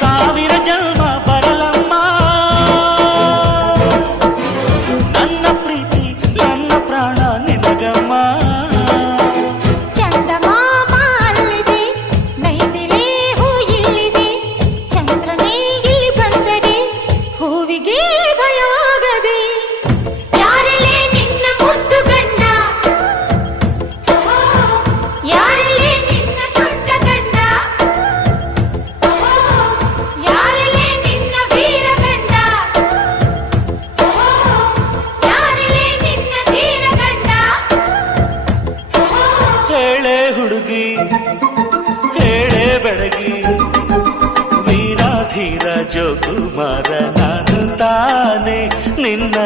ಸಾವಿರ ಜನ್ಮ ಬರಲಮ್ಮ ನನ್ನ ಪ್ರೀತಿ ನನ್ನ ಪ್ರಾಣ ನಿನಗಮ್ಮ. ಚಂದಮಾಮ ಅಲ್ಲಿದೆ, ನೈದಿಲೆ ಹೂ ಇಲ್ಲಿದೆ, ಚಂದ್ರನೇ ಇಲ್ಲಿ ಬಂದರೆ ಹೂವಿಗೆ ಭಯವಾಗದೆ. ಯಾರಲ್ಲೇ ನಿನ್ನ ಮುದ್ದು ಗಂಡ, ಯಾರಲ್ಲೇ ನಿನ್ನ ದೊಡ್ಡ ಗಂಡ, ಯಾರಲ್ಲೇ ನಿನ್ನ ವೀರ ಗಂಡ, ಯಾರಲ್ಲೇ ನಿನ್ನ ಧೀರ ಗಂಡ. ಹೇಳೆ ಹುಡುಗಿ ಹೇಳೆ ಬೆಳಗಿ, ವೀರ ಧೀರ ಜೋಕುಮಾರ ನಾನು ತಾನೆ ನಿನ್ನ